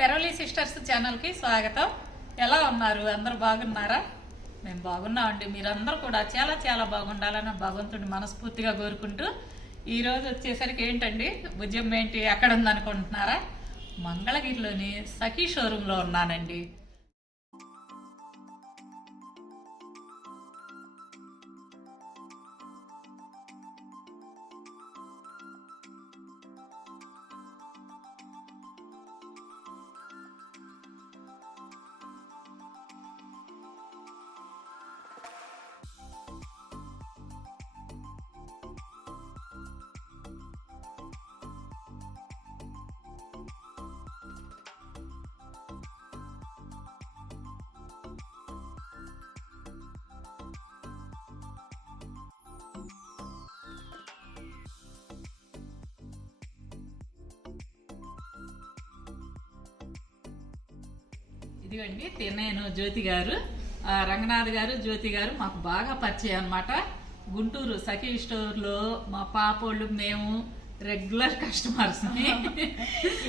Peravali sisters ఛానల్కి స్వాగతం. ఎలా ఉన్నారు? అందరూ బాగున్నారా? మేము బాగున్నామండి. మీరందరూ కూడా చాలా చాలా బాగుండాలని భగవంతుడిని మనస్ఫూర్తిగా కోరుకుంటూ ఈరోజు వచ్చేసరికి ఏంటండి భుజం ఏంటి ఎక్కడ ఉందనుకుంటున్నారా? మంగళగిరిలోని సఖీ షోరూంలో ఉన్నానండి. ఇదిగండి తినేను జ్యోతి గారు, రంగనాథ్ గారు, జ్యోతి గారు మాకు బాగా పరిచయం అన్నమాట. గుంటూరు సఖీ స్టోర్లో మా పాపోళ్ళు మేము రెగ్యులర్ కస్టమర్స్.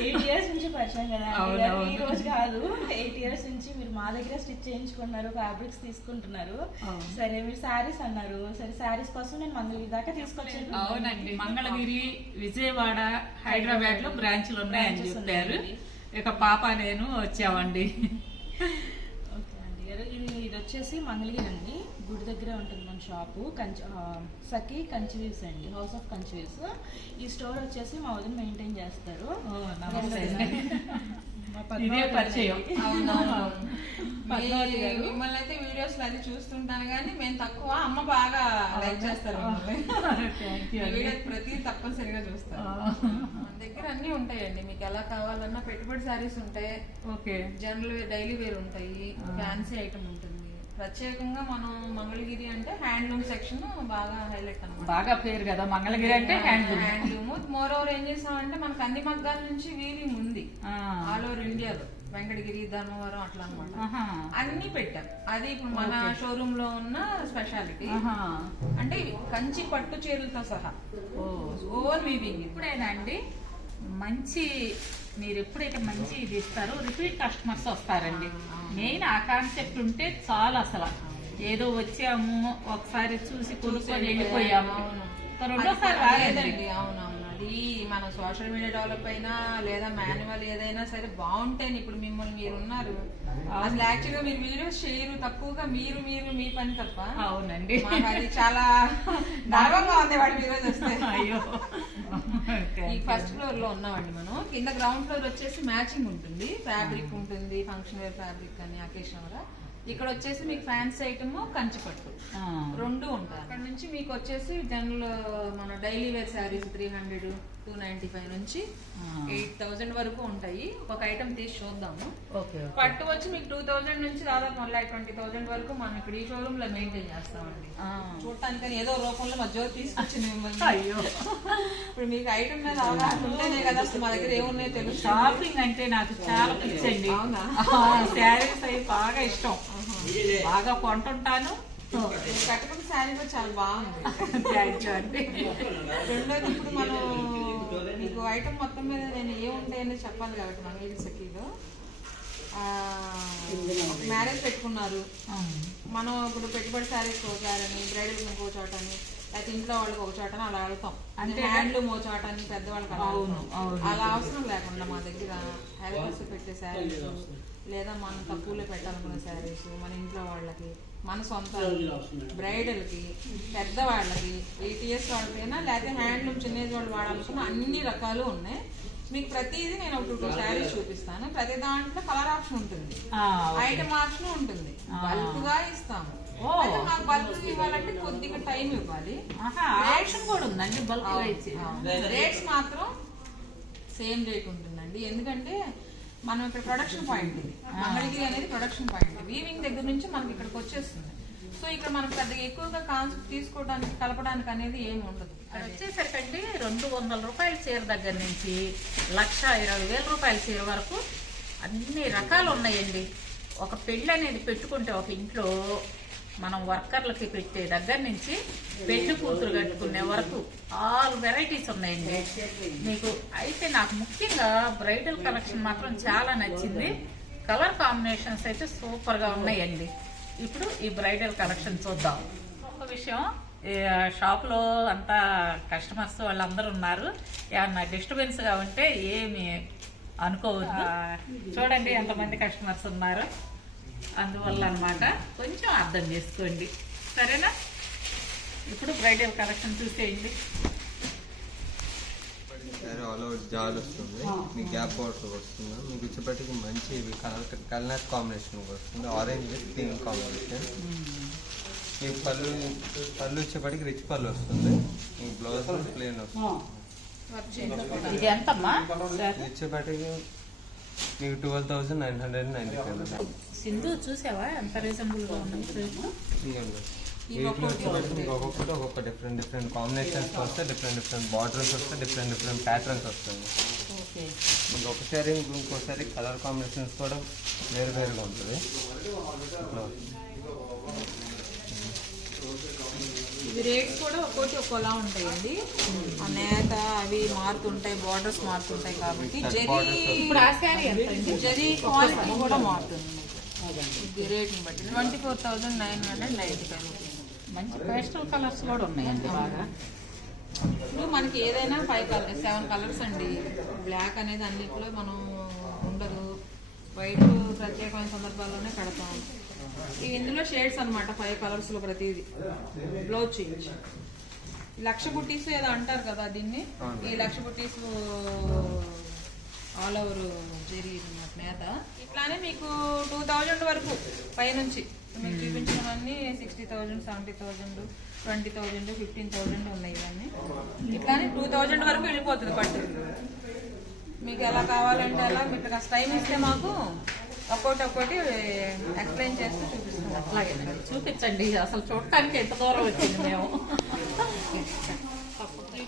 8 years నుంచి పరిచయం కదా, ఈ రోజు కాదు. 8 years నుంచి మీరు మా దగ్గర స్టిచ్ చేయించుకున్నారు, ఫ్యాబ్రిక్స్ తీసుకుంటున్నారు. సరే మీరు శారీస్ అన్నారు, సరే శారీస్ కోసం నేను మంగళగిరి దాకా తీసుకొచ్చాను. అవునండి, మంగళగిరి, విజయవాడ, హైదరాబాద్ లో బ్రాంచ్లు ఉన్నాయని చెప్పారు. ఇక పాప నేను వచ్చామండి. ఓకే అండి గారు, ఇది వచ్చేసి మంగళగిరి అండి, గుడి దగ్గర ఉంటుంది మన షాపు. సఖీ కంచివీస్ అండి, హౌస్ ఆఫ్ కంచివీస్. ఈ స్టోర్ వచ్చేసి మా వదిన మెయింటైన్ చేస్తారు. మిమ్మల్ని అయితే వీడియోస్ అది చూస్తుంటాను కానీ మేము తక్కువ, అమ్మ బాగా లైక్ చేస్తారు. ప్రతి తప్పనిసరిగా చూస్తారు. మన దగ్గర అన్ని ఉంటాయండి, మీకు ఎలా కావాలన్నా పెట్టుబడి శారీస్ ఉంటాయి, జనరల్ డైలీ వేర్ ఉంటాయి, ఫ్యాన్సీ ఐటమ్ ఉంటుంది. ప్రత్యేకంగా మనం మంగళగిరి అంటే హ్యాండ్లూమ్ సెక్షన్ బాగా హైలైట్ అన్నమాట. బాగా పేరు కదా మంగళగిరి అంటే హ్యాండ్లూమ్. మోర్ ఓవర్ ఏం చేసామంటే మనకు అన్ని మగ్గాల నుంచి వీవింగ్ ఉంది ఆల్ ఓవర్ ఇండియాలో, వెంకటగిరి, ధర్మవరం అట్లా అనమాట. అన్ని పెట్టాం. అది ఇప్పుడు మన షోరూమ్ లో ఉన్న స్పెషాలిటీ. అంటే కంచి పట్టు చీరలతో సహా ఓవర్ వీవింగ్. ఇప్పుడైనా అండి మంచి, మీరు ఎప్పుడైతే మంచి ఇది ఇస్తారో రిపీట్ కస్టమర్స్ వస్తారండి. మెయిన్ ఆ కాన్సెప్ట్ ఉంటే చాలా. అసలు ఏదో వచ్చాము ఒకసారి చూసి కొనుక్కొని వెళ్ళిపోయాము, రెండోసారి రాలేదండి. అవునవును, అది మన సోషల్ మీడియా డెవలప్ అయినా లేదా మాన్యువల్ ఏదైనా సరే బాగుంటేనే. ఇప్పుడు మిమ్మల్ని మీరు ఉన్నారు, అసలు యాక్చువల్గా మీరు వీడియోస్ చేయరు, తక్కువగా మీరు మీరు మీ పని తప్ప. అవునండి, అది చాలా గర్వంగా ఉంది వాడు ఈరోజు వస్తే. అయ్యో, ఈ ఫస్ట్ ఫ్లోర్ లో ఉన్నామండి మనం. కింద గ్రౌండ్ ఫ్లోర్ వచ్చేసి మ్యాచింగ్ ఉంటుంది, ఫ్యాబ్రిక్ ఉంటుంది, ఫంక్షన్ వేర్ ఫ్యాబ్రిక్ అని అకేషన్ వల్ల. ఇక్కడ వచ్చేసి మీకు ఫ్యాన్సీ ఐటమ్, కంచిపట్టు రెండు ఉంటాయి. అక్కడ నుంచి మీకు వచ్చేసి జనరల్ మన డైలీ వేర్ శారీస్ 300, 295 నుంచి 8000 వరకు ఉంటాయి. ఒక ఐటమ్ తీసి చూద్దాము. పట్టు వచ్చి మీకు 2000 నుంచి దాదాపు 1,20,000 వరకు మనం ఇక్కడ ఈ షోరూమ్ లో మెయింటైన్ చేస్తామండి. చూడటానికి ఏదో రూపంలో మా జ్యోతి తీసుకొచ్చింది మిమ్మల్ని. అయ్యో, ఇప్పుడు మీకు ఐటమ్ మీద అవగాహన ఉంటేనే కదా అసలు మా దగ్గర ఏమున్నాయో తెలుసు. షాపింగ్ అంటే నాకు చాలా పిచ్చండి. శారీస్ అవి బాగా ఇష్టం, బాగా కొంటుంటాను. కట్టుకున్న శారీ కూడా చాలా బాగుంది. రెండోది ఇప్పుడు మనం మీకు ఐటమ్ మొత్తం మీద నేను ఏముంటాయని చెప్పాలి కాబట్టి మంగళగిరి సఖీలో మ్యారేజ్ పెట్టుకున్నారు, మనం ఇప్పుడు పెట్టుబడి శారీస్ ఒక చోటని, బ్రైడల్ ఇంకో చోటని, లేకపోతే ఇంట్లో వాళ్ళకి ఒక చోటని అలా వెళ్తాం. అంటే హ్యాండ్లూమ్ ఓ చోటని, పెద్దవాళ్ళకి అలా అవసరం లేకుండా మా దగ్గర హెల్పర్స్ పెట్టే శారీస్, లేదా మనం తక్కువలో పెట్టాలనుకున్న శారీస్, మన ఇంట్లో వాళ్ళకి, మన సొంత బ్రైడల్ కి, పెద్దవాళ్ళకి, 8 years వాళ్ళకైనా, లేకపోతే హ్యాండ్లూమ్ చిన్న ఏజ్ వాళ్ళు వాడాలనుకున్న అన్ని రకాలు ఉన్నాయి. మీకు ప్రతిదీ నేను ఒక 2 శారీస్ చూపిస్తాను. ప్రతి దాంట్లో కలర్ ఆప్షన్ ఉంటుంది, ఐటమ్ ఆప్షన్ ఉంటుంది. బల్క్ గా ఇస్తాము. మాకు బల్క్ ఇవ్వాలంటే కొద్దిగా టైం ఇవ్వాలి. రేట్స్ మాత్రం సేమ్ రేట్ ఉంటుందండి. ఎందుకంటే మనం ఇక్కడ ప్రొడక్షన్ పాయింట్, ఇది మంగళగిరి అనేది ప్రొడక్షన్ పాయింట్. వీవింగ్ దగ్గర నుంచి మనకి ఇక్కడికి వచ్చేస్తుంది. సో ఇక్కడ మనకు పెద్దగా ఎక్కువగా కాన్సెప్ట్ తీసుకోవడానికి, కలపడానికి అనేది ఏమి ఉండదు. వచ్చేసరికండి 200 రూపాయల చీర దగ్గర నుంచి 1,20,000 రూపాయల చీర వరకు అన్ని రకాలు ఉన్నాయండి. ఒక పెళ్ళి అనేది పెట్టుకుంటే ఒక ఇంట్లో మనం వర్కర్లకి పెట్టే దగ్గర నుంచి పెళ్లి కూతురు కట్టుకునే వరకు ఆల్ వెరైటీస్ ఉన్నాయండి మీకు. అయితే నాకు ముఖ్యంగా బ్రైడల్ కలెక్షన్ మాత్రం చాలా నచ్చింది. కలర్ కాంబినేషన్స్ అయితే సూపర్గా ఉన్నాయండి. ఇప్పుడు ఈ బ్రైడల్ కలెక్షన్ చూద్దాం. ఒక విషయం, షాప్లో అంతా కస్టమర్స్ వాళ్ళందరూ ఉన్నారు. ఏమన్నా డిస్టర్బెన్స్గా ఉంటే ఏమి అనుకోవద్దు. చూడండి ఎంతమంది కస్టమర్స్ ఉన్నారు, అందువల్ల అన్నమాట. కొంచెం అర్థం చేసుకోండి, సరేనా? ఇప్పుడు బ్రైడల్ కలెక్షన్ చూసేయండి. సరే, ఆల్ ఓవర్ జాల్ వస్తుంది, మీకు గ్యాప్ బార్డర్ వస్తుంది, మీకు వచ్చేప్పటికి మంచి కలర్ కాంబినేషన్ వస్తుంది, ఆరెంజ్ విత్ పింక్ కాంబినేషన్. మీకు పళ్ళు వచ్చేప్పటికి రిచ్ పళ్ళు వస్తుంది, మీకు బ్లౌజ్ ప్లేన్ వస్తుంది. ఇది ఎంతమ్మా? ఇది వచ్చేప్పటికి మీకు 12,995. సింధు చూసావా ఎంత రీజనబుల్గా ఉన్నాయి రేట్లు? వీటిలో వచ్చేప్పటికి ఒక్కొక్కటి ఒక్కొక్క డిఫరెంట్ కాంబినేషన్స్ వస్తాయి, డిఫరెంట్ బార్డర్స్ వస్తాయి, డిఫరెంట్ ప్యాటర్న్స్ వస్తుంది. ఓకే, మీకు ఒకసారి ఇంకోసారి కలర్ కాంబినేషన్స్ కూడా వేరుగా ఉంటుంది. ఇట్లా ఇవి రేట్స్ కూడా ఒక్కోటి ఒక్కోలా ఉంటాయండి. ఆ నేత అవి మారుతుంటాయి, బార్డర్స్ మారుతుంటాయి కాబట్టి ఇప్పుడు ఆ శారీ ఎంత? జరీ క్వాలిటీ కూడా మారుతుంది. ఇది రేట్ని బట్టి 24,995 రూపీస్. మంచి పేస్టల్ కలర్స్ కూడా ఉన్నాయండి బాగా. ఇప్పుడు మనకి ఏదైనా 7 కలర్స్ అండి. బ్లాక్ అనేది అన్నిట్లో మనం ఉండదు, వైట్ ప్రత్యేకమైన సందర్భాల్లోనే పెడతాం. ఇందులో షేడ్స్ అనమాట, 5 కలర్స్లో ప్రతిదీ. Blouse change. లక్ష బుట్టీస్ ఏదో అంటారు కదా దీన్ని, ఈ లక్ష బుట్టీస్ ఆల్ ఓవర్ జరీ నేత. ఇట్లానే మీకు 2,000 వరకు పైనుంచి మీకు చూపించినవన్నీ 60,000, 70,000, 20,000, 15,000 ఉన్నాయి. ఇవన్నీ ఇట్లానే 2,000 వరకు వెళ్ళిపోతుంది పట్టు. మీకు ఎలా కావాలంటే అలా, మీకు కాస్త టైం ఇస్తే మాకు ఒక్కొక్కటి ఎక్స్ప్లెయిన్ చేస్తూ చూపిస్తాం. అట్లాగేనండి, చూపించండి. అసలు చూడటానికి ఎంత దూరం వచ్చింది మేము.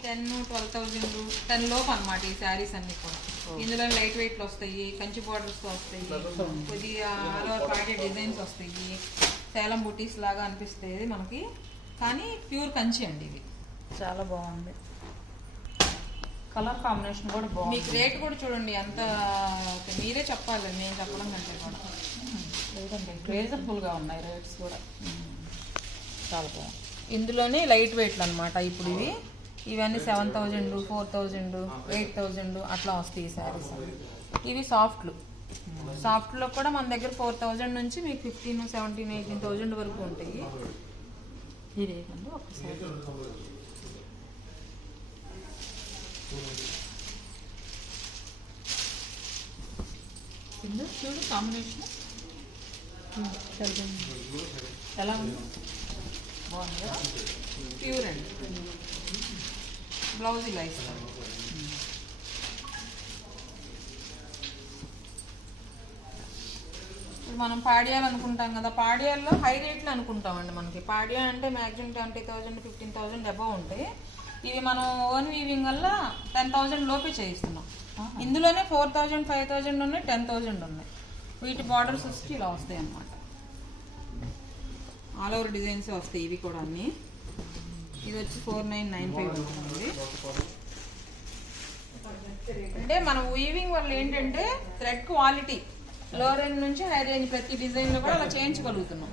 10,000, 12,000, 10 లోపు అనమాట ఈ శారీస్ అన్ని కూడా. ఇందులో లైట్ వెయిట్లు వస్తాయి, కంచి బార్డర్స్ వస్తాయి, కొద్దిగా ఆల్ ఓవర్ పాడే డిజైన్స్ వస్తాయి, సేలం బుటీస్ లాగా అనిపిస్తాయి మనకి, కానీ ప్యూర్ కంచి అండి ఇది. చాలా బాగుంది, కలర్ కాంబినేషన్ కూడా బాగుంది. మీకు రేట్ కూడా చూడండి ఎంత, మీరే చెప్పాలి, నేను చెప్పడం కంటే కూడా. లేదండి, రీజనబుల్గా ఉన్నాయి రేట్స్ కూడా. చాలా బాగుంది. ఇందులోనే లైట్ వెయిట్లు అనమాట. ఇప్పుడు ఇవన్నీ 7,000, 4,000, 8,000 అట్లా వస్తాయి ఈ శారీస్. ఇవి సాఫ్ట్లో కూడా మన దగ్గర 4,000 నుంచి మీకు 15,000, 17,000, 18,000 వరకు ఉంటాయి. ఇదేకండి ఒకసారి చూడు కాంబినేషన్ ఎలా ఉంది? బాగుంది, ప్యూర్ అండి. బ్లౌజ్ ఇలా ఇస్తాం. ఇప్పుడు మనం పాడియాలనుకుంటాం కదా, పాడియాల్లో హై రేట్లు అనుకుంటామండి. మనకి పాడియా అంటే మ్యాక్సిమం 20,000, 15,000 అబౌవ్ ఉంటాయి. ఇవి మనం ఓన్ వీవింగ్ వల్ల 10,000 లోపే చేయిస్తున్నాం. ఇందులోనే 4,000, 5,000 ఉన్నాయి, 10,000 ఉన్నాయి. వీటి బార్డర్స్ వచ్చి ఇలా వస్తాయి అన్నమాట. ఆల్ ఓవర్ డిజైన్స్ వస్తాయి ఇవి కూడా అన్నీ. ఇది వచ్చి 4,995 ఉంటుంది. అంటే మనం వీవింగ్ వల్ల ఏంటంటే థ్రెడ్ క్వాలిటీ లో రేంజ్ నుంచి హై రేంజ్ ప్రతి డిజైన్ లో కూడా అలా చేయించగలుగుతున్నాం.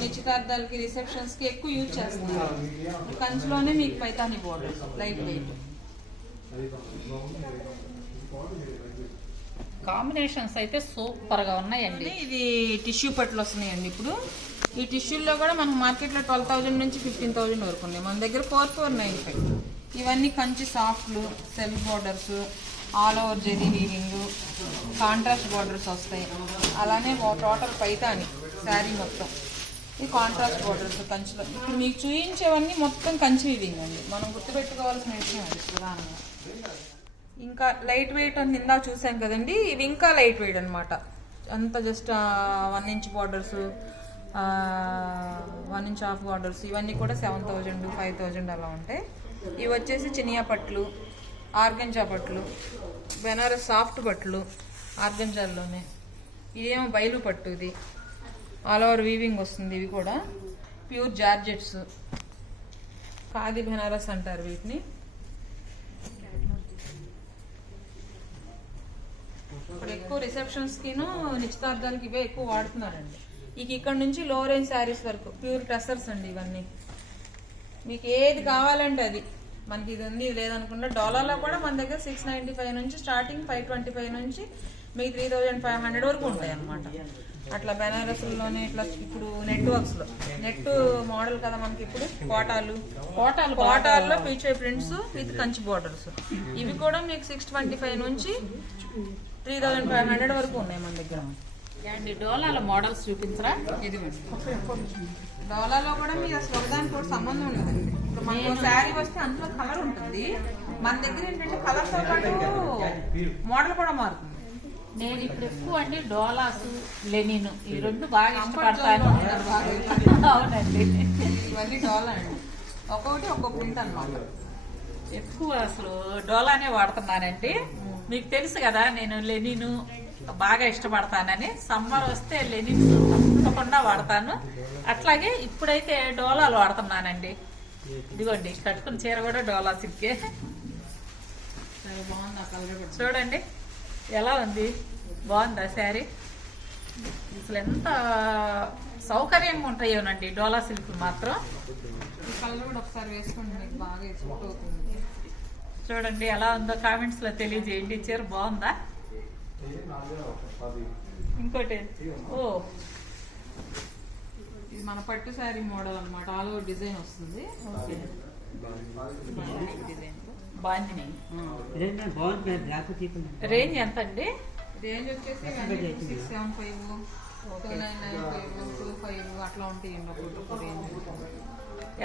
నిశ్చితార్థాలకి రిసెప్షన్స్ కి ఎక్కువ యూజ్ చేస్తున్నారు. కంచులోనే మీకు Paithani border light weight. Combinations అయితే సూపర్ గా ఉన్నాయండి. ఇది టిష్యూ పట్లు వస్తున్నాయండి. ఇప్పుడు ఈ టిష్యూల్లో కూడా మనకు మార్కెట్లో 12,000 నుంచి 15,000 వరకు ఉన్నాయి. మన దగ్గర 4,495. ఇవన్నీ కంచి సాఫ్ట్లు, self borders, all over zari weaving, contrast borders వస్తాయి. అలానే టోటల్ పైతాని శారీ మొత్తం ఈ కాంట్రాస్ట్ బార్డర్స్ కంచిలో. ఇప్పుడు మీకు చూపించేవన్నీ మొత్తం కంచి వీవింగ్ అండి. మనం గుర్తుపెట్టుకోవాల్సిన విషయం అది ప్రధానంగా. ఇంకా లైట్ వెయిట్ అని ఇందా చూసాం కదండి, ఇవి ఇంకా లైట్ వెయిట్ అనమాట. అంత just 1 inch borders, 1 inch half borders, ఇవన్నీ కూడా 7,000, 5,000 అలా ఉంటాయి. ఇవి వచ్చేసి చినియా పట్లు, ఆర్గంజా బట్టలు, బెనారస్ సాఫ్ట్ బట్టలు ఆర్గంజాల్లోనే. ఇదేమో బయలు పట్టు, ఇది ఆల్ ఓవర్ వీవింగ్ వస్తుంది. ఇవి కూడా ప్యూర్ జార్జెట్స్, ఖాదీ బెనారస్ అంటారు వీటిని. ఇప్పుడు ఎక్కువ రిసెప్షన్స్కిను నిశ్చితార్థాలకి ఇవే ఎక్కువ వాడుతున్నారండి. ఇక ఇక్కడ నుంచి లో రేంజ్ శారీస్ వరకు ప్యూర్ టెస్సర్స్ అండి ఇవన్నీ. మీకు ఏది కావాలంటే అది, మనకి ఇది ఉంది ఇది లేదనుకుంటే. డాలర్లో కూడా మన దగ్గర 695 నుంచి స్టార్టింగ్, 525 నుంచి మీకు 3500 వరకు ఉంటాయి అన్నమాట. అట్లా బెనారస్లోనే ఇట్లా ఇప్పుడు నెట్ వర్క్స్లో, నెట్ మోడల్ కదా మనకి ఇప్పుడు. కోటాల్లో పీచే ప్రింట్స్ విత్ కంచి బోర్డర్స్. ఇవి కూడా మీకు 625 నుంచి 3500 వరకు ఉన్నాయి మన దగ్గర. డోలాల మోడల్స్ చూపించరా? ఇది డోలాలో కూడా మీకు అసలు ఒకదానికి కూడా సంబంధం ఉండదండి. ఇప్పుడు మనకు శారీ వస్తే అందులో కలర్ ఉంటుంది, మన దగ్గర ఏంటంటే కలర్ తో పాటు మోడల్ కూడా మారుతుంది. నేను ఇప్పుడు ఎక్కువ అండి డోలాస్, లెనిన్ ఈ రెండు బాగా ఇష్టపడతాను. అవునండి, ఇవన్నీ డోలా అండి, ఒక్కొక్కటి ఒక్కొక్క ప్రింట్ అన్నమాట. ఎక్కువ అసలు డోలానే వాడుతున్నానండి. మీకు తెలుసు కదా నేను లెనిన్ బాగా ఇష్టపడతానని. సమ్మర్ వస్తే లెనిన్స్ తప్పకుండా వాడతాను. అట్లాగే ఇప్పుడైతే డోలాలు వాడుతున్నానండి. ఇదిగోండి కట్టుకున్న చీర కూడా డోలా సిక్కే. బాగుంది ఆ కలర్ కూడా. చూడండి ఎలా ఉంది, బాగుందా శారీ? అసలు ఎంత సౌకర్యంగా ఉంటాయోనండి డోలా సిల్క్ మాత్రం. ఈ కలర్ కూడా ఒకసారి వేసుకోండి, మీకు బాగా ఎక్స్పోర్ట్ అవుతుంది. చూడండి ఎలా ఉందో కామెంట్స్ లో తెలియజేయండి. చీర బాగుందా? ఇంకోటి ఓ ఇది మన పట్టు శారీ మోడల్ అన్నమాట. ఆల్ ఓవర్ డిజైన్ వస్తుంది. ఓకే, డిజైన్ బాగుంది. రేంజ్ ఎంత అండి? రేంజ్ వచ్చేసి 675, 2995, 25 అట్లా ఉంటాయండి ఒక్కొక్క రేంజ్.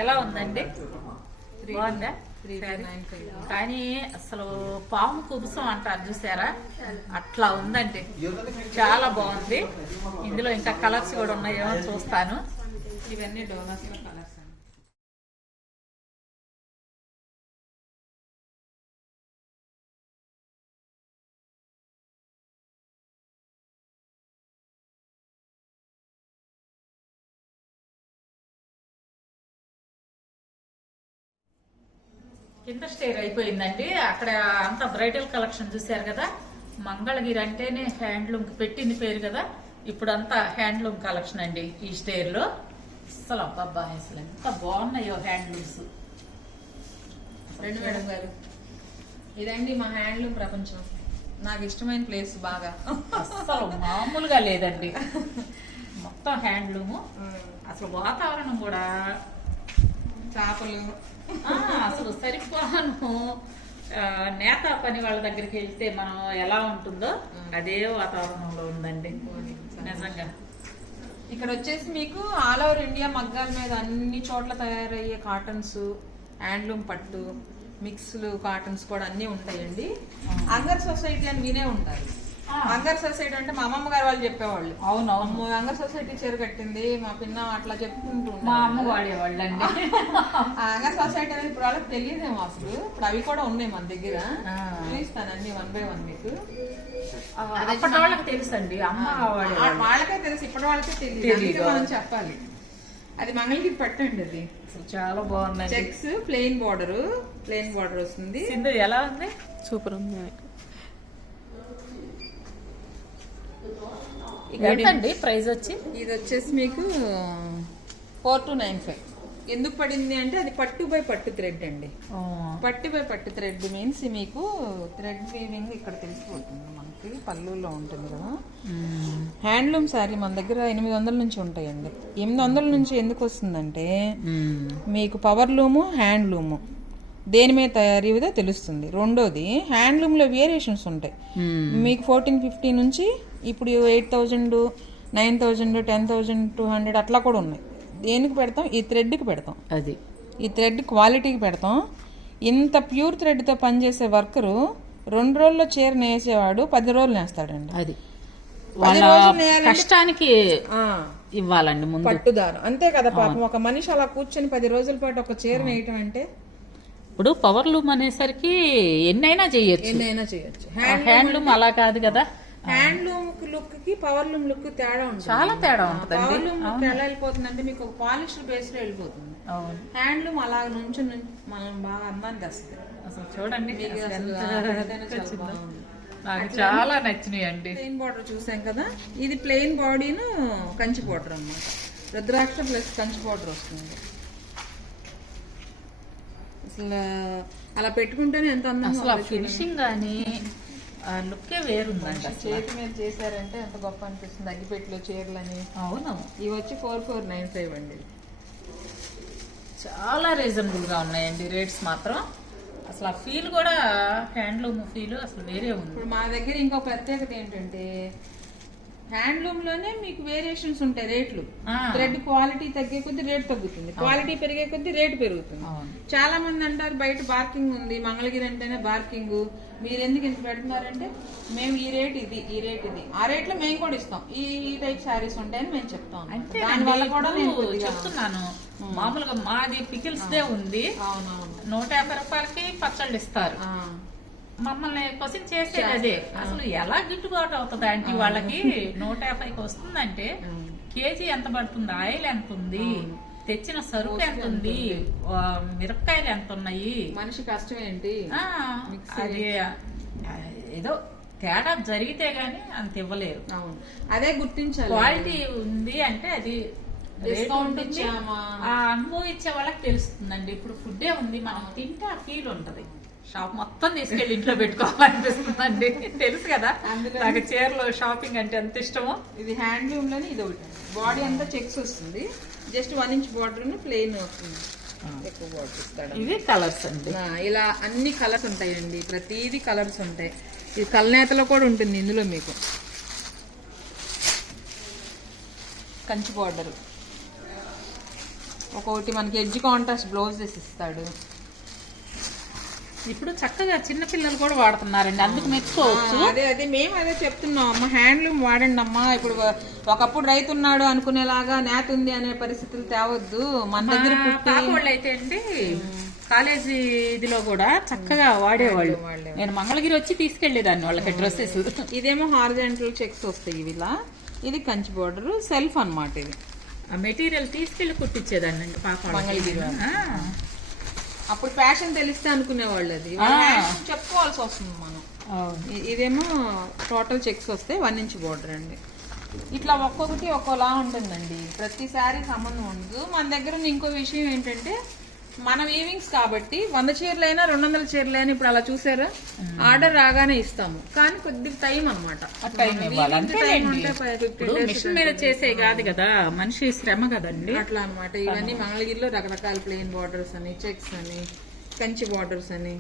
ఎలా ఉందండి? బాగుందా? 395. కానీ అసలు పాము కుబుసం అంటారు చూసారా, అట్లా ఉందండి. చాలా బాగుంది. ఇందులో ఇంకా కలర్స్ కూడా ఉన్నాయో చూస్తాను. ఇవన్నీ డోలాస్ లో కలర్స్ అండి. కింద స్టేర్ అయిపోయిందండి. అక్కడ అంత బ్రైడల్ కలెక్షన్ చూసారు కదా. మంగళగిరి అంటేనే హ్యాండ్లూమ్ పెట్టింది పేరు కదా. ఇప్పుడు అంతా హ్యాండ్లూమ్ కలెక్షన్ అండి ఈ స్టేర్ లో. అసలు అబ్బా అసలు ఎంత బాగున్నాయో హ్యాండ్లూమ్స్. రెండు మేడం గారు, ఇదండి మా హ్యాండ్లూమ్ ప్రపంచం. నాకు ఇష్టమైన ప్లేస్ బాగా. అసలు మామూలుగా లేదండి, మొత్తం హ్యాండ్లూము. అసలు వాతావరణం కూడా చేపలు అసలు సరిపోను. నేత పని వాళ్ళ దగ్గరికి వెళ్తే మనం ఎలా ఉంటుందో అదే వాతావరణంలో ఉందండి నిజంగా. ఇక్కడ వచ్చేసి మీకు ఆల్ ఓవర్ ఇండియా మగ్గాల మీద అన్ని చోట్ల తయారయ్యే కాటన్స్, హ్యాండ్లూమ్ పట్టు, మిక్స్లు కాటన్స్ కూడా అన్ని ఉంటాయండి. అంగర్ సొసైటీ అని వినే ఉంటారు. అంగర్ సొసైటీ అంటే మా అమ్మమ్మ గారు వాళ్ళు చెప్పేవాళ్ళు. అవునవును, అంగర్ సొసైటీ చీర కట్టింది మా పిన్న అట్లా చెప్పుకుంటూ మా అమ్మ వాడేవాళ్ళు అండి. అంగర్ సొసైటీ అనేది ఇప్పుడు వాళ్ళకి తెలియదేమో అసలు. ఇప్పుడు అవి కూడా ఉన్నాయి మన దగ్గర. చూపిస్తాను అన్ని 1 by 1 మీకు. అప్పటి వాళ్ళకి తెలుసు అండి, అమ్మ వాళ్ళకే తెలుసు, ఇప్పటి వాళ్ళకే తెలియదు. మనం చెప్పాలి. అది మంగళగిరి పట్టండి. అది చాలా బాగుంది. చెక్స్ ప్లెయిన్ బార్డర్ వస్తుంది. సింధు ఎలా ఉంది? సూపర్ ఉంది. ఎంతండి ప్రైస్ వచ్చి? ఇది వచ్చేసి మీకు 4295. ఎందుకు పడింది అంటే అది పట్టు బై పట్టు థ్రెడ్ అండి. పట్టు బై పట్టు థ్రెడ్ మీన్స్ మీకు థ్రెడ్ వీవింగ్ ఇక్కడ తెలిసిపోతుంది. మనకి పళ్ళులో ఉంటుంది కదా. హ్యాండ్లూమ్ శారీ మన దగ్గర 800 నుంచి ఉంటాయండి. 800 నుంచి ఎందుకు వస్తుందంటే మీకు పవర్లూము హ్యాండ్లూము దేని మీద తయారీదో తెలుస్తుంది. రెండోది హ్యాండ్లూమ్లో వేరియేషన్స్ ఉంటాయి. మీకు 1450 నుంచి ఇప్పుడు 8000, 9000, 10,200 అట్లా కూడా ఉన్నాయి. దేనికి పెడతాం? ఈ థ్రెడ్కి పెడతాం. అది ఈ థ్రెడ్ క్వాలిటీకి పెడతాం. ఇంత ప్యూర్ థ్రెడ్తో పనిచేసే వర్కరు 2 రోజుల్లో చీర నేసేవాడు 10 రోజులు నేస్తాడండి. అది 10 రోజులు నేయాలంటే కష్టానికి ఇవ్వాలండి ముందు పట్టుదారం. అంతే కదా పాపం. ఒక మనిషి అలా కూర్చొని 10 రోజుల పాటు ఒక చీర నేయటం అంటే ఇప్పుడు పవర్ లూమ్ అనేసరికి ఎన్నైనా చేయొచ్చు. ఎన్నైనా చేయొచ్చు. హ్యాండ్లూమ్ అలా కాదు కదా. హ్యాండ్లూమ్ లుక్ కి పవర్ లూమ్ లుక్ తేడా ఉంటుంది. చాలా తేడా ఉంటుంది. పవర్ లూమ్ లుక్ ఎలా వెళ్ళిపోతుందంటే మీకు ఒక పాలిష్ బేస్ లో వెళ్ళిపోతుంది. అవును. హ్యాండ్లూమ్ అలా నుంచి మనం బాగా అందాన్ని తెస్తుంది. అసలు చూడండి మీకు అసలు అసలు ఎంత ఏదైనా చాలా బాగుంది. నాకు చాలా నచ్చినాయి అండి. ప్లెయిన్ బార్డర్ చూసాం కదా, ఇది ప్లెయిన్ బాడీను కంచి బార్డర్ అన్నమాట. రుద్రాక్ష ప్లస్ కంచి బార్డర్ వస్తుంది. అసలు అలా పెట్టుకుంటేనే ఎంత అందంగా అసలు ఉంటుంది. ఫినిషింగ్ కానీ ఆ లుక్కే వేరుందండి అసలు. చేతి మీద చేశారంటే ఎంత గొప్ప అనిపిస్తుంది. అగ్గిపెట్టిలో చీరలని. అవును, ఇవి వచ్చి 4495 అండి. చాలా రీజనబుల్ గా ఉన్నాయండి రేట్స్ మాత్రం. అసలు ఆ ఫీల్ కూడా హ్యాండ్లూమ్ ఫీల్ అసలు వేరే ఉంది. ఇప్పుడు మా దగ్గర ఇంకో ప్రత్యేకత ఏంటంటే హ్యాండ్లూమ్ లోనే మీకు వేరియేషన్స్ ఉంటాయి రేట్లు. థ్రెడ్ క్వాలిటీ తగ్గే కొద్దీ రేట్ తగ్గుతుంది, క్వాలిటీ పెరిగే కొద్దీ రేట్ పెరుగుతుంది. చాలా మంది అంటారు బయట బార్కింగ్ ఉంది, మంగళగిరి అంటేనే బార్కింగ్, మీరు ఎందుకు ఇంత పెడుతున్నారంటే మేము ఈ రేట్ ఇది, ఈ రేట్ ఇది, ఆ రేట్ లో మేము కూడా ఇస్తాం. ఈ టైప్ శారీస్ ఉంటాయని మేము చెప్తాం. అంటే దానివల్ల కూడా నేను చెప్తున్నాను, మామూలుగా మాది పికిల్స్ దే ఉంది. అవునవును 150 రూపాయలకి పచ్చళ్ళు ఇస్తారు. మమ్మల్ని క్వశ్చన్ చేసేది అదే, అసలు ఎలా గిట్టుబాటు అవుతుంది ఆంటీ వాళ్ళకి 150కి వస్తుందంటే కేజీ ఎంత పడుతుంది, ఆయిల్ ఎంత ఉంది, తెచ్చిన సరుకు ఎంత ఉంది, మిరపకాయలు ఎంత ఉన్నాయి, మనిషి కష్టం ఏంటి, అది ఏదో తేడా జరిగితే గానీ అంత ఇవ్వలేరు. అవును అదే గుర్తించాలి. క్వాలిటీ ఉంది అంటే అది డిస్కౌంట్ ఇచ్చామా ఆ అనుభవించే వాళ్ళకి తెలుస్తుందండి. ఇప్పుడు ఫుడ్డే ఉంది, మనం తింటే ఆ ఫీల్ ఉంటది. షాప్ మొత్తం తీసుకెళ్లి ఇంట్లో పెట్టుకోవాలనిపిస్తుందండి. తెలుసు కదా నాకు చీరలో షాపింగ్ అంటే ఎంత ఇష్టమో. ఇది హ్యాండ్లూమ్ లోనే ఇది ఒకటి. బాడీ అంతా చెక్స్ వస్తుంది, జస్ట్ 1 ఇంచ్ బార్డర్ ప్లెయిన్ వస్తుంది. ఎక్కువ బార్డర్ ఇస్తాడు. ఇవి కలర్స్ అండి. ఇలా అన్ని కలర్స్ ఉంటాయండి, ప్రతిదీ కలర్స్ ఉంటాయి. ఇది కల్నేతలో కూడా ఉంటుంది ఇందులో. మీకు కంచి బార్డర్ ఒక్కొక్కటి మనకి ఎడ్జ్ కాంట్రాస్ట్ బ్లౌజెస్ ఇస్తాడు. ఇప్పుడు చక్కగా చిన్న పిల్లలు కూడా వాడుతున్నారండి, అందుకు మెచ్చుకోవచ్చు. అదే మేము అదే చెప్తున్నాం అమ్మ, హ్యాండ్లూమ్ వాడండి అమ్మా. ఇప్పుడు ఒకప్పుడు రైతు ఉన్నాడు అనుకునేలాగా నేత ఉంది అనే పరిస్థితులు తేవద్దు. మన దగ్గర పాపవాళ్ళు అయితే అండి కాలేజీ ఇదిలో కూడా చక్కగా వాడేవాళ్ళు. నేను మంగళగిరి వచ్చి తీసుకెళ్లేదాన్ని వాళ్ళకి డ్రెస్సెస్. ఇదేమో హారిజాంటల్ చెక్స్ వస్తాయి ఇలా. ఇది కంచి బోర్డర్ సెల్ఫ్ అన్నమాట. ఇది ఆ మెటీరియల్ తీసుకెళ్లి కుట్టించేదాన్ని అండి పాప మంగళగిరి. అప్పుడు ఫ్యాషన్ తెలిస్తే అనుకునేవాళ్ళు, అది చెప్పుకోవాల్సి వస్తుంది మనం. ఇదేమో టోటల్ చెక్స్ వస్తాయి, 1 ఇంచ్ బోర్డర్ అండి. ఇట్లా ఒక్కొక్కటి ఒక్కోలా ఉంటుందండి, ప్రతిసారి సంబంధం ఉండదు. మన దగ్గర ఉన్న ఇంకో విషయం ఏంటంటే మన వీవింగ్స్ కాబట్టి 100 చీరలైనా 200 చీరలైనా ఇప్పుడు అలా చూసారా ఆర్డర్ రాగానే ఇస్తాము. కానీ కొద్ది టైం అనమాట. మిషన్ మీద చేసే కాదు కదా, మనిషి శ్రమ కదండి. అట్లా అనమాట. ఇవన్నీ మంగళగిరిలో రకరకాల ప్లెయిన్ బార్డర్స్ అని, చెక్స్ అని, కంచి బార్డర్స్ అని,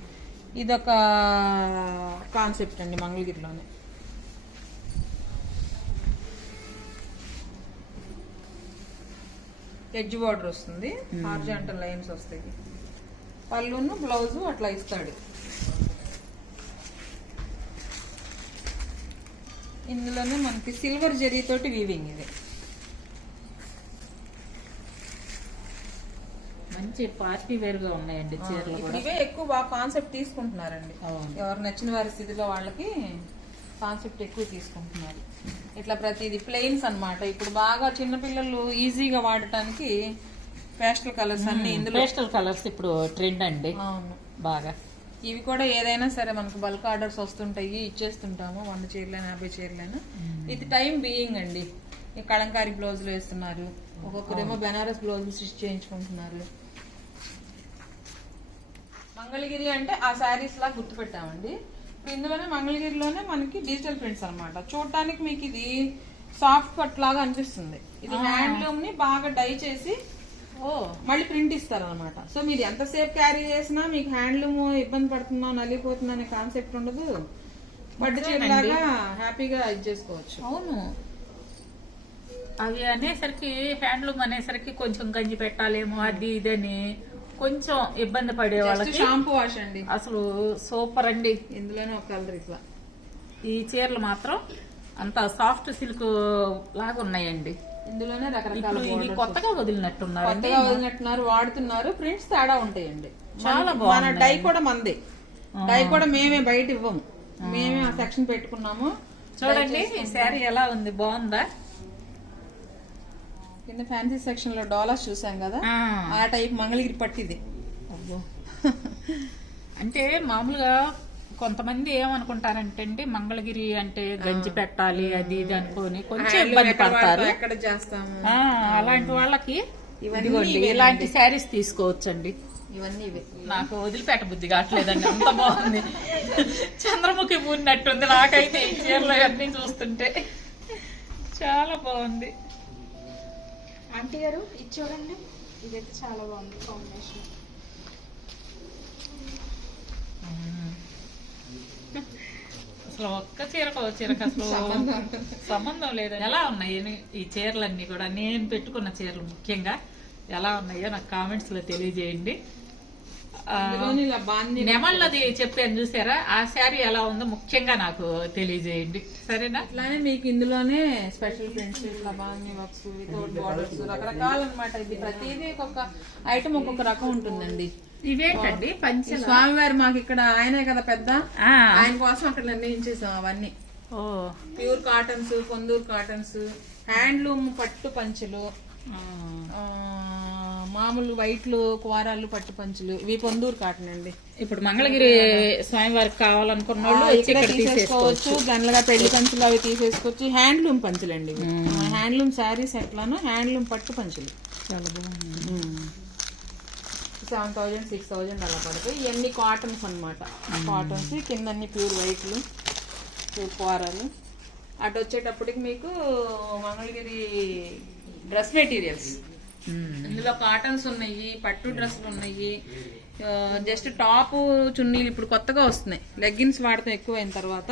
ఇదొక కాన్సెప్ట్ అండి మంగళగిరిలోనే. ఎడ్జ్ బార్డర్ వస్తుంది, హారిజాంటల్ లైన్స్ వస్తాయి. పళ్ళును బ్లౌజు అట్లా ఇస్తాడు. ఇందులోనే మనకి సిల్వర్ జరీ తోటి వీవింగ్. ఇది మంచి పార్టీ వేర్ గా ఉన్నాయండి చీరలు కూడా. ఇవే ఎక్కువ బాగా కాన్సెప్ట్ తీసుకుంటున్నారండి. ఎవరు నచ్చిన వారి స్థితిలో వాళ్ళకి కాన్సెప్ట్ ఎక్కువ తీసుకుంటున్నారు. ఇట్లా ప్రతిదీ ప్లెయిన్స్ అన్నమాట. ఇప్పుడు బాగా చిన్నపిల్లలు ఈజీగా వాడటానికి పేస్టల్ కలర్స్ అన్ని ఇందులో. పేస్టల్ కలర్స్ ఇప్పుడు ట్రెండ్ అండి. అవును బాగా. ఇవి కూడా ఏదైనా సరే మనకు బల్క్ ఆర్డర్స్ వస్తుంటాయి, ఇచ్చేస్తుంటాము. 100 చీరలైనా 50 చీరలైనా. ఇది టైం బీయింగ్ అండి. ఈ కలంకారీ బ్లౌజులు వేస్తున్నారు, ఒక్కొక్కరేమో బెనారస్ బ్లౌజులు స్టిచ్ చేయించుకుంటున్నారు. మంగళగిరి అంటే ఆ శారీస్ లా గుర్తుపెట్టామండి. ఇందులోనే మంగళగిరిలోనే మనకి డిజిటల్ ప్రింట్స్ అన్నమాట. చూడటానికి మీకు ఇది సాఫ్ట్ కట్ లాగా అనిపిస్తుంది. ఇది హ్యాండ్లూమ్ ని బాగా డై చేసి మళ్ళీ ప్రింట్ ఇస్తారు అనమాట. సో మీరు ఎంతసేపు క్యారీ చేసినా మీకు హ్యాండ్లూమ్ ఇబ్బంది పడుతుందా, నలిగిపోతుందా అనే కాన్సెప్ట్ ఉండదు. పట్టు చీరలాగా హ్యాపీగా ఇది చేసుకోవచ్చు. అవును, అవి అనేసరికి హ్యాండ్లూమ్ అనేసరికి కొంచెం గంజి పెట్టాలేమో అది ఇదని కొంచెం ఇబ్బంది పడే వాళ్ళకి షాంపూ వాష్ అండి అసలు సూపర్ అండి. ఇందులోనే ఒక కలర్ ఇట్లా. ఈ చీరలు మాత్రం అంత సాఫ్ట్ సిల్క్ లాగా ఉన్నాయండి. ఇందులోనే రకరకాల కొత్తగా వదిలినట్టున్నారు, వాడుతున్నారు. ప్రింట్స్ తేడా ఉంటాయండి. చాలా మన బాగుంది. డై కూడా మందే, డై కూడా మేమే బయట ఇవ్వము, మేమే ఆ సెక్షన్ పెట్టుకున్నాము. చూడండి ఈ శారీ ఎలా ఉంది, బాగుందా? కింద ఫ్యాన్సీ సెక్షన్ లో డాలర్స్ చూసాం కదా, ఆ టైప్ మంగళగిరి పట్టిది. అంటే మామూలుగా కొంతమంది ఏమనుకుంటారంటే అండి, మంగళగిరి అంటే గంజి పెట్టాలి అది ఇది అనుకొని కొంచెం ఇబ్బంది పడతారు. ఎక్కడ చేస్తాము, అలాంటి వాళ్ళకి ఇదిగోండి ఇలాంటి శారీస్ తీసుకోవచ్చండి. ఇవన్నీ ఇవే. నాకు వదిలిపెట్ట బుద్ధి కావట్లేదండి, అంత బాగుంది. చంద్రముఖి పూరినట్టుంది నాకైతే ఈ చీరలో అన్నీ చూస్తుంటే. చాలా బాగుంది. ఆంటీ గారు ఇది చూడండి, ఇదైతే చాలా బాగుంది కాంబినేషన్. అసలు ఒక్క చీరకు చీరకు అసలు సంబంధం లేదు. ఎలా ఉన్నాయి ఈ చీరలన్నీ కూడా, నేను పెట్టుకున్న చీరలు ముఖ్యంగా ఎలా ఉన్నాయో నాకు కామెంట్స్ లో తెలియజేయండి. నెమళ్ళది చెప్పాను చూసారా, ఆ శారీ ఎలా ఉందో ముఖ్యంగా నాకు తెలియజేయండి, సరేనా? అట్లానే మీకు ఇందులోనే స్పెషల్ ప్రింట్స్, ఇట్లా బాగుంది వర్క్స్, వితౌట్ బార్డర్స్, రకరకాలు అనమాట. ఇది ప్రతిదీ ఒక్కొక్క ఐటమ్ ఒక్కొక్క రకం ఉంటుందండి. ఇవేంటండి పంచలు? స్వామివారు మాకు ఇక్కడ ఆయనే కదా పెద్ద, ఆయన కోసం అక్కడ నిర్ణయించేసాం అవన్నీ. Pure cottons, Ponduru cottons, handloom పట్టు పంచులు, మామూలు వైట్లు కూరాలు పట్టు పంచులు, ఇవి పొందూరు కాటన్ అండి. ఇప్పుడు మంగళగిరి స్వామివారికి కావాలనుకున్న వాళ్ళు ఇక్కడ తీసేసుకోవచ్చు. గన్లుగా పెళ్లి పంచులు అవి తీసేసుకోవచ్చు. హ్యాండ్లూమ్ పంచులు అండి, హ్యాండ్లూమ్ శారీస్ ఎట్లాను హ్యాండ్లూమ్ పట్టు పంచులు. చాలా బాగుంది. 7,000 6,000 అలా పడతాయి. ఇవన్నీ కాటన్స్ అనమాట. కాటన్స్ కింద అన్ని ప్యూర్ వైట్లు, ప్యూర్ కూరాలు. అటు వచ్చేటప్పటికి మీకు మంగళగిరి డ్రెస్ మెటీరియల్స్, ఇందులో కాటన్స్ ఉన్నాయి, పట్టు డ్రెస్సులు ఉన్నాయి, జస్ట్ టాప్ చున్నీలు ఇప్పుడు కొత్తగా వస్తున్నాయి. లెగ్గిన్స్ వాడతాం ఎక్కువ అయిన తర్వాత.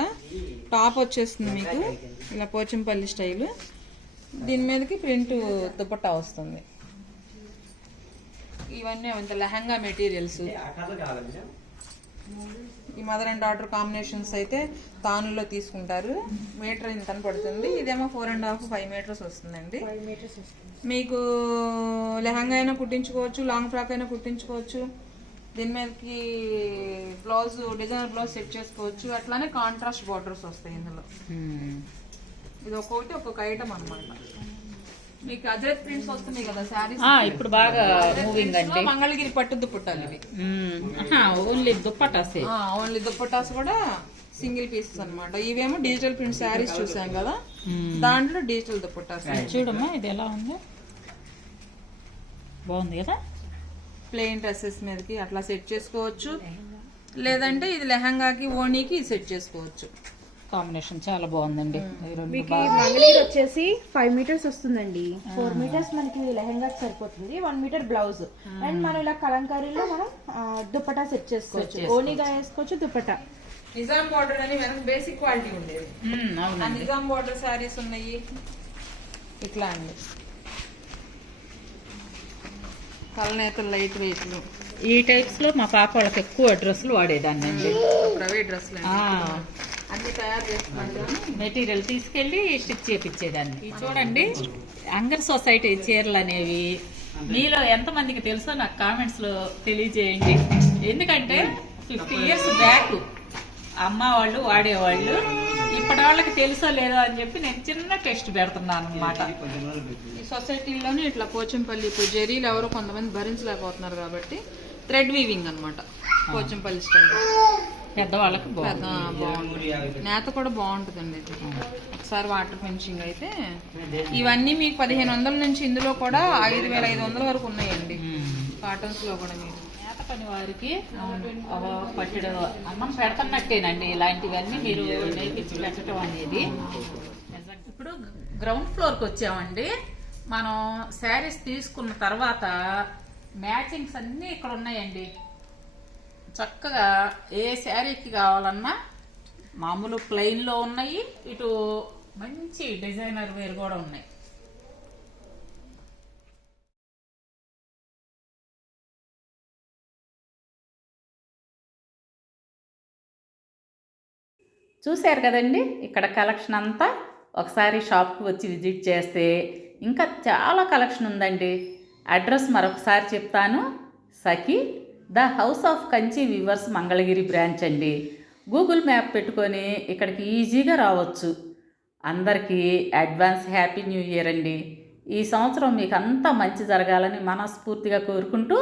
టాప్ వచ్చేస్తుంది మీకు ఇలా పోచంపల్లి స్టైల్, దీని మీదకి ప్రింట్ దుపట్టా వస్తుంది. ఇవన్నీ అంత లెహంగా మెటీరియల్స్. ఈ మదర్ అండ్ డాటర్ కాంబినేషన్స్ అయితే తానులో తీసుకుంటారు. మీటర్ ఇంత పడుతుంది. ఇదేమో 4.5 5 మీటర్స్ వస్తుందండి. మీకు లెహంగా అయినా కుట్టించుకోవచ్చు, లాంగ్ ఫ్రాక్ అయినా కుట్టించుకోవచ్చు. దీని మీదకి బ్లౌజ్, డిజైనర్ బ్లౌజ్ సెట్ చేసుకోవచ్చు. అట్లానే కాంట్రాస్ట్ బార్డర్స్ వస్తాయి ఇందులో. ఇది ఒక్కొక్కటి ఒక్కొక్క ఐటమ్ అనమాట. మీకు అజరత్ ప్రింట్స్ వస్తున్నాయి కదా శారీస్, ఇప్పుడు బాగా మూవింగ్ అండి. మంగళగిరి పట్టు దుప్పట్టాలు ఇవి. ఓన్లీ దుప్పటాసే, ఓన్లీ దుప్పటాస్ కూడా సింగిల్ పీసెస్ అన్నమాట. ఇవేమో డిజిటల్ ప్రింట్ శారీస్ చూసాం కదా, దాంట్లో డిజిటల్ దుప్పటాస్. చూడమ్మా ఇది ఎలా ఉంది, బాగుంది కదా. ప్లెయిన్ డ్రెస్సెస్ మీదకి అట్లా సెట్ చేసుకోవచ్చు, లేదంటే ఇది లెహంగాకి ఓణీకి సెట్ చేసుకోవచ్చు. కాంబినేషన్ చాలా బాగుందండి. మీకు మంగళగిరి వచ్చేసి 5 మీటర్స్ వస్తుందండి. 4 మీటర్స్ మనకి లెహంగాకి సరిపోతుంది, 1 మీటర్ బ్లౌజ్. అండ్ మనం ఇలా కలంకారీలో మనం దుపట్టా సెట్ చేసుకోవచ్చు, ఓనీగా వేసుకోవచ్చు దుపట్టా. నిజాం బార్డర్ అని మనకు బేసిక్ క్వాలిటీ ఉండేది. ఆ నిజాం బార్డర్ శారీస్ ఉన్నాయి ఇట్లా అండి. కలనేతలు లైట్ వెయిట్లు, ఈ టైప్స్ లో మా పాప వాళ్ళకి ఎక్కువ డ్రెస్సులు వాడేదాన్ని అండి. ప్రైవేట్ డ్రెస్సులు అన్ని తయారు చేస్తున్నాను. మెటీరియల్ తీసుకెళ్లి స్టిచ్ చేపించేదాన్ని. చూడండి అంగర్ సొసైటీ చీరలు అనేవి మీలో ఎంతమందికి తెలుసో నాకు కామెంట్స్ లో తెలియజేయండి. ఎందుకంటే 50 years బ్యాక్ అమ్మ వాళ్ళు వాడేవాళ్ళు, ఇప్పటి వాళ్ళకి తెలుసో లేదో అని చెప్పి నేను చిన్న టెస్ట్ పెడుతున్నాను అనమాట. ఈ సొసైటీలోనే ఇట్లా పోచంపల్లి, ఇప్పుడు జరీలు ఎవరో కొంతమంది భరించలేకపోతున్నారు కాబట్టి థ్రెడ్ వీవింగ్ అనమాట, పోచంపల్లి స్టైల్. పెద్దవాళ్ళకి బాగుంటుంది, నేత కూడా బాగుంటుందండి. ఒకసారి వాటర్ ఫినిషింగ్ అయితే ఇవన్నీ మీకు 1500 నుంచి, ఇందులో కూడా 5500 వరకు ఉన్నాయండి కాటన్స్ లో కూడా. మీకు నేత పని వారికి పట్టెడు అన్నం పెడుతున్నట్టేనండి ఇలాంటివన్నీ మీరు నేర్పించి పెట్టడం అనేది. ఇప్పుడు గ్రౌండ్ ఫ్లోర్కి వచ్చామండి. మనం శారీస్ తీసుకున్న తర్వాత మ్యాచింగ్స్ అన్నీ ఇక్కడ ఉన్నాయండి. చక్కగా ఏ శారీకి కావాలన్నా మామూలు ప్లెయిన్లో ఉన్నాయి, ఇటు మంచి డిజైనర్ వేర్ కూడా ఉన్నాయి. చూశారు కదండి ఇక్కడ కలెక్షన్ అంతా. ఒకసారి షాప్కి వచ్చి విజిట్ చేస్తే ఇంకా చాలా కలెక్షన్ ఉందండి. అడ్రస్ మరొకసారి చెప్తాను. Sakhi the house of Kanchi weavers Mangalagiri branch అండి. గూగుల్ మ్యాప్ పెట్టుకొని ఇక్కడికి ఈజీగా రావచ్చు. అందరికీ అడ్వాన్స్ హ్యాపీ న్యూ ఇయర్ అండి. ఈ సంవత్సరం మీకు అంతా మంచి జరగాలని మనస్ఫూర్తిగా కోరుకుంటూ